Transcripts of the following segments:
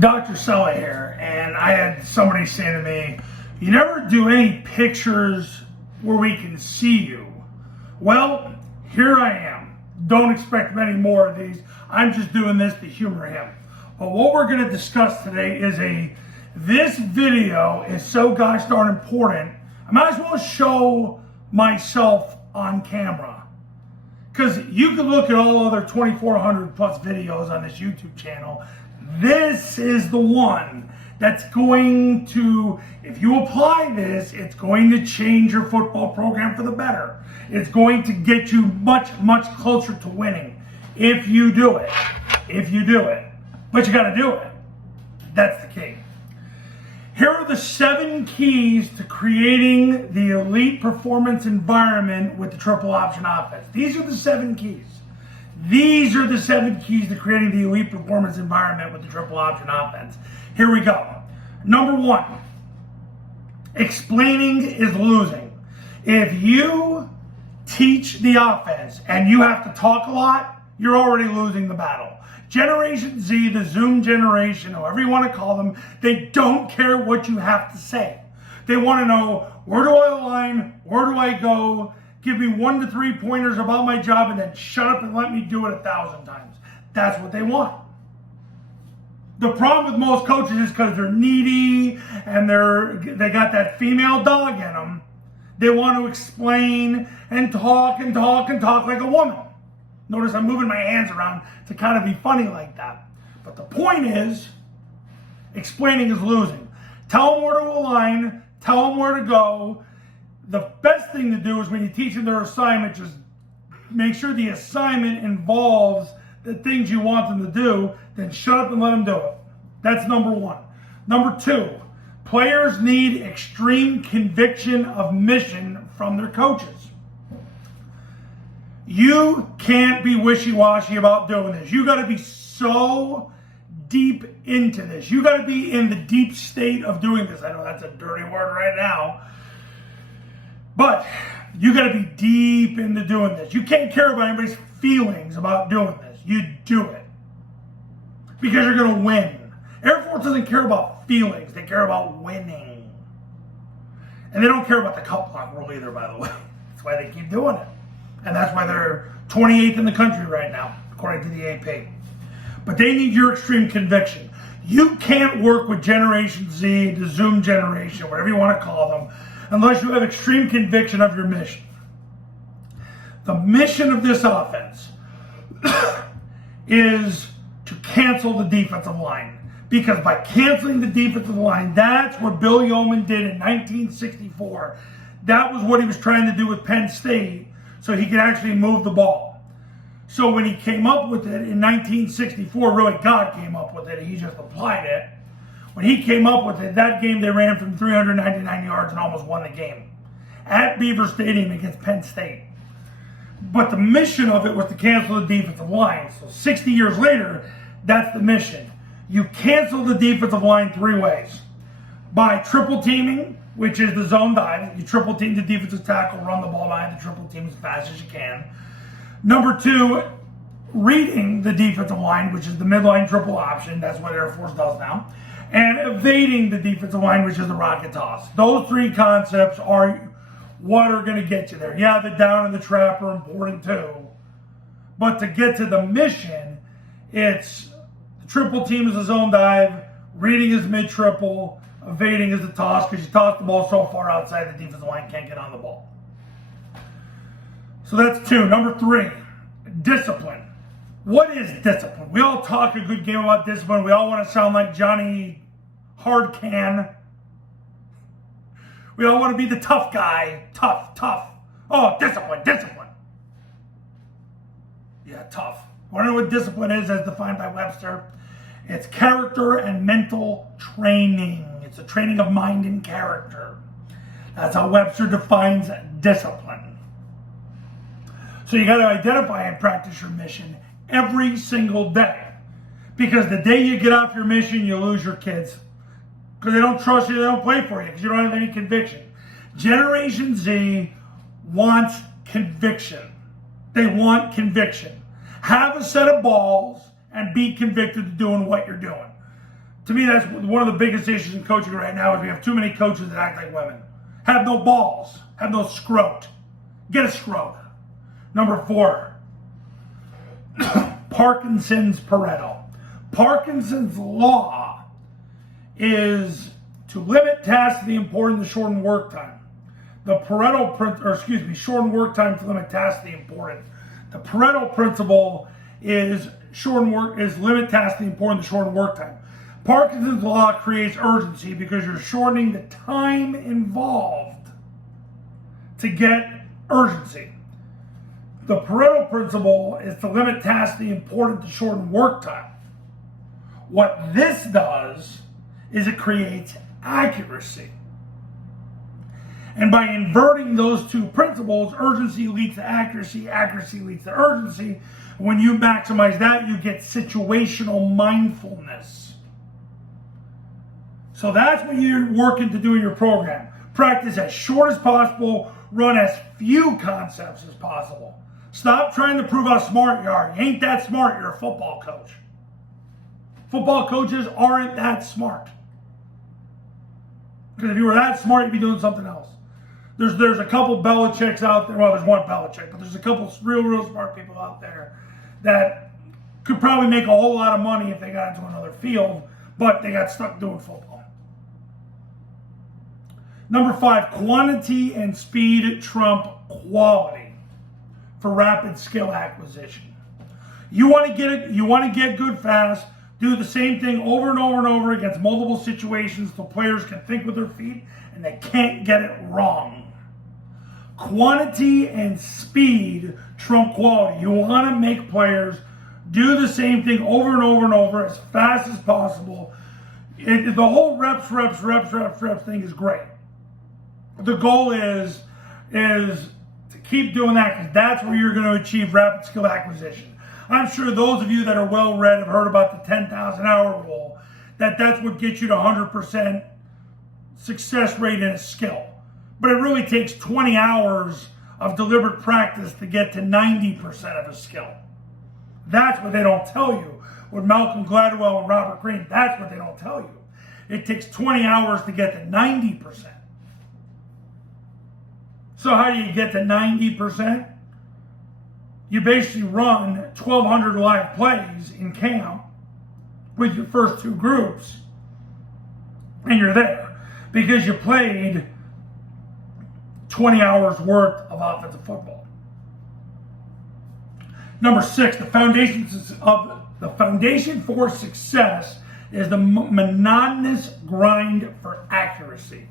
Dr. Sella here, and I had somebody say to me, "You never do any pictures where we can see you." Well, here I am. Don't expect many more of these. I'm just doing this to humor him. But what we're going to discuss today is this video is so gosh darn important, I might as well show myself on camera. Because you can look at all other 2,400 plus videos on this YouTube channel. This is the one that's going to, if you apply this, it's going to change your football program for the better. It's going to get you much, much closer to winning if you do it. If you do it. But you got to do it. That's the key. Here are the 7 keys to creating the elite performance environment with the triple option offense. These are the 7 keys. These are the 7 keys to creating the elite performance environment with the triple option offense. Here we go. Number 1, explaining is losing. If you teach the offense and you have to talk a lot, you're already losing the battle. Generation Z, the Zoom generation, however you want to call them, they don't care what you have to say. They want to know, where do I align? Where do I go? Give me 1 to 3 pointers about my job and then shut up and let me do it 1,000 times. That's what they want. The problem with most coaches is because they're needy and they got that female dog in them. They want to explain and talk and talk and talk like a woman. Notice I'm moving my hands around to kind of be funny like that. But the point is, explaining is losing. Tell them where to align. Tell them where to go. The best thing to do is when you teach them their assignment, just make sure the assignment involves the things you want them to do, then shut up and let them do it. That's number 1. Number 2, players need extreme conviction of mission from their coaches. You can't be wishy-washy about doing this. You got to be so deep into this. You got to be in the deep state of doing this. I know that's a dirty word right now. But you got to be deep into doing this. You can't care about anybody's feelings about doing this. You do it. Because you're going to win. Air Force doesn't care about feelings. They care about winning. And they don't care about the cup block rule either, by the way. That's why they keep doing it. And that's why they're 28th in the country right now, according to the AP. But they need your extreme conviction. You can't work with Generation Z, the Zoom generation, whatever you want to call them, unless you have extreme conviction of your mission. The mission of this offense is to cancel the defensive line. Because by canceling the defensive line, that's what Bill Yeoman did in 1964. That was what he was trying to do with Penn State, so he could actually move the ball. So when he came up with it in 1964, really God came up with it, he just applied it. When he came up with it, that game they ran from 399 yards and almost won the game at Beaver Stadium against Penn State. But the mission of it was to cancel the defensive line. So 60 years later, that's the mission. You cancel the defensive line 3 ways. By triple teaming, which is the zone dive. You triple team the defensive tackle, run the ball behind the triple team as fast as you can. Number 2, reading the defensive line, which is the midline triple option. That's what Air Force does now. And evading the defensive line, which is the rocket toss. Those 3 concepts are what are going to get you there. Yeah, the down and the trap are important too. But to get to the mission, it's the triple team is the zone dive, reading is mid-triple, evading is the toss, because you toss the ball so far outside the defensive line can't get on the ball. So that's 2. Number 3, discipline. What is discipline? We all talk a good game about discipline. We all want to sound like Johnny Hardcan. We all want to be the tough guy. Tough. Oh, discipline. Yeah, tough. Want to know what discipline is as defined by Webster? It's character and mental training. It's a training of mind and character. That's how Webster defines discipline. So you got to identify and practice your mission every single day. Because the day you get off your mission, you lose your kids. Because they don't trust you, they don't play for you, because you don't have any conviction. Generation Z wants conviction. They want conviction. Have a set of balls and be convicted of doing what you're doing. To me, that's one of the biggest issues in coaching right now is we have too many coaches that act like women. Have no balls. Have no scrote. Get a scrote. Number 4, Parkinson's Pareto. Parkinson's law is to limit tasks to the important to shorten work time. The shorten work time to limit tasks to the important. The Pareto principle is limit tasks to the important to shorten work time. Parkinson's law creates urgency because you're shortening the time involved to get urgency. The Pareto principle is to limit tasks to the important to shorten work time. What this does is it creates accuracy. And by inverting those two principles, urgency leads to accuracy, accuracy leads to urgency. When you maximize that, you get situational mindfulness. So that's what you're working to do in your program. Practice as short as possible, run as few concepts as possible. Stop trying to prove how smart you are. You ain't that smart, you're a football coach. Football coaches aren't that smart. Because if you were that smart, you'd be doing something else. There's a couple Belichicks out there. Well, there's one Belichick, but there's a couple real smart people out there that could probably make a whole lot of money if they got into another field, but they got stuck doing football. Number 5, quantity and speed trump quality for rapid skill acquisition. You want to get good fast. Do the same thing over and over and over against multiple situations so players can think with their feet and they can't get it wrong. Quantity and speed trump quality. You want to make players do the same thing over and over and over as fast as possible. The whole reps thing is great. The goal is to keep doing that because that's where you're going to achieve rapid skill acquisition. I'm sure those of you that are well-read have heard about the 10,000 hour rule, that's what gets you to 100% success rate in a skill. But it really takes 20 hours of deliberate practice to get to 90% of a skill. That's what they don't tell you. With Malcolm Gladwell and Robert Greene, that's what they don't tell you. It takes 20 hours to get to 90%. So how do you get to 90%? You basically run 1,200 live plays in camp with your first 2 groups, and you're there because you played 20 hours worth of offensive football. Number 6, the foundation for success is the monotonous grind for accuracy.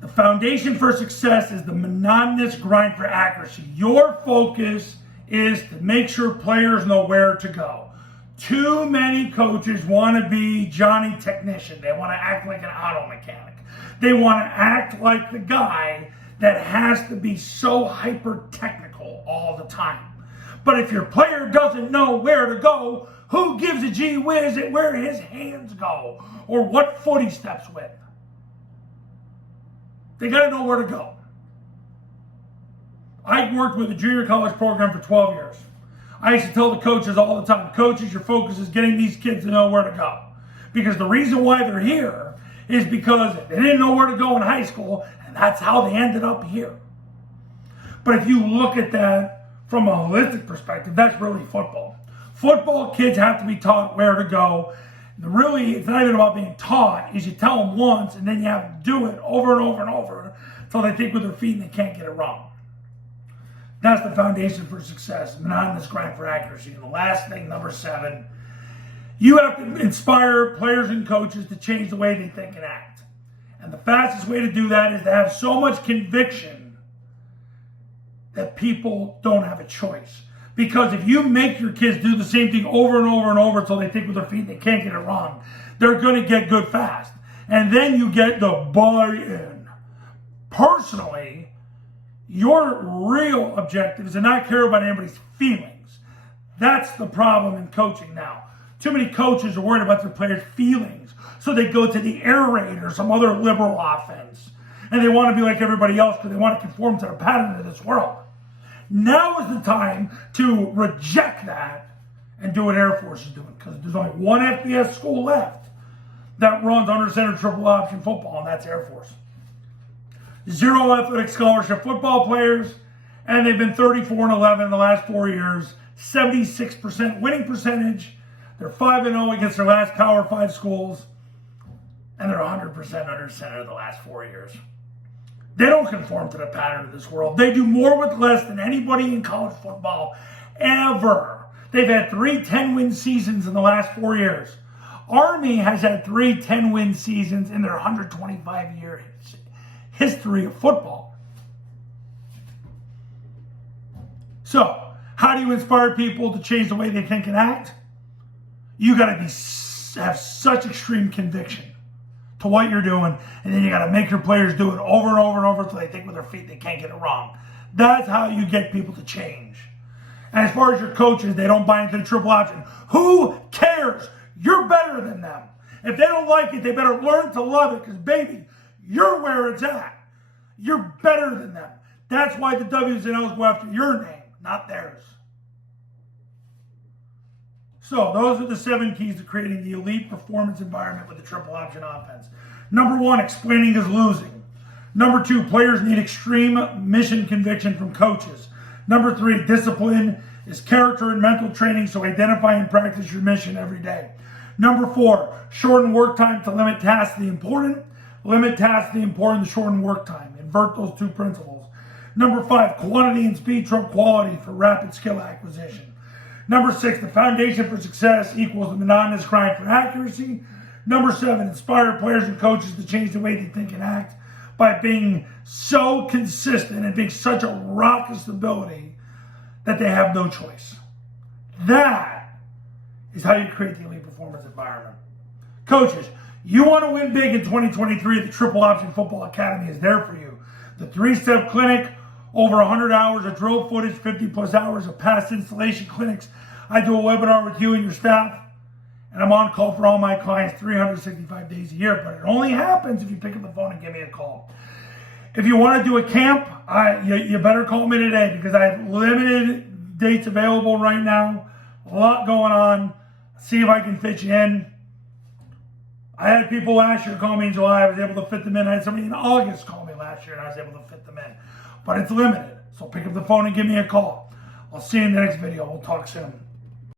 The foundation for success is the monotonous grind for accuracy. Your focus is to make sure players know where to go. Too many coaches want to be Johnny Technician. They want to act like an auto mechanic. They want to act like the guy that has to be so hyper technical all the time. But if your player doesn't know where to go, who gives a gee whiz at where his hands go or what foot he steps with? They got to know where to go. I worked with a junior college program for 12 years. I used to tell the coaches all the time, coaches, your focus is getting these kids to know where to go. Because the reason why they're here is because they didn't know where to go in high school, and that's how they ended up here. But if you look at that from a holistic perspective, that's really football. Football kids have to be taught where to go. Really, it's not even about being taught, is you tell them once and then you have to do it over and over and over until they think with their feet and they can't get it wrong. That's the foundation for success, monotonous grind for accuracy. And the last thing, number 7, you have to inspire players and coaches to change the way they think and act. And the fastest way to do that is to have so much conviction that people don't have a choice. Because if you make your kids do the same thing over and over and over until they think with their feet and they can't get it wrong, they're going to get good fast. And then you get the buy-in. Personally, your real objective is to not care about anybody's feelings. That's the problem in coaching now. Too many coaches are worried about their players' feelings. So they go to the air raid or some other liberal offense. And they want to be like everybody else because they want to conform to the pattern of this world. Now is the time to reject that and do what Air Force is doing because there's only one FBS school left that runs under center triple option football, and that's Air Force. 0 athletic scholarship football players, and they've been 34-11 in the last 4 years, 76% winning percentage. They're 5-0 against their last Power 5 schools, and they're 100% under center the last 4 years. They don't conform to the pattern of this world. They do more with less than anybody in college football ever. They've had 3 10-win seasons in the last 4 years. Army has had 3 10-win seasons in their 125-year history of football. So, how do you inspire people to change the way they think and act? You got to have such extreme conviction to what you're doing, and then you got to make your players do it over and over and over until they think with their feet they can't get it wrong. That's how you get people to change. And as far as your coaches, they don't buy into the triple option. Who cares? You're better than them. If they don't like it, they better learn to love it, because baby, you're where it's at. You're better than them. That's why the W's and O's go after your name, not theirs. So those are the 7 keys to creating the elite performance environment with the triple option offense. Number 1, explaining is losing. Number 2, players need extreme mission conviction from coaches. Number 3, discipline is character and mental training, so identify and practice your mission every day. Number 4, shorten work time to limit tasks to the important. Limit tasks to the important to shorten work time. Invert those 2 principles. Number 5, quantity and speed trump quality for rapid skill acquisition. Number 6, the foundation for success equals the monotonous grind for accuracy. Number 7, inspire players and coaches to change the way they think and act by being so consistent and being such a rock of stability that they have no choice. That is how you create the elite performance environment. Coaches, you want to win big in 2023, the Triple Option Football Academy is there for you. The 3-step clinic, over 100 hours of drill footage, 50 plus hours of past installation clinics. I do a webinar with you and your staff, and I'm on call for all my clients 365 days a year, but it only happens if you pick up the phone and give me a call. If you want to do a camp, you better call me today, because I have limited dates available right now. A lot going on. See if I can fit you in. I had people last year call me in July. I was able to fit them in. I had somebody in August call me last year, and I was able to fit them in. But it's limited. So pick up the phone and give me a call. I'll see you in the next video. We'll talk soon.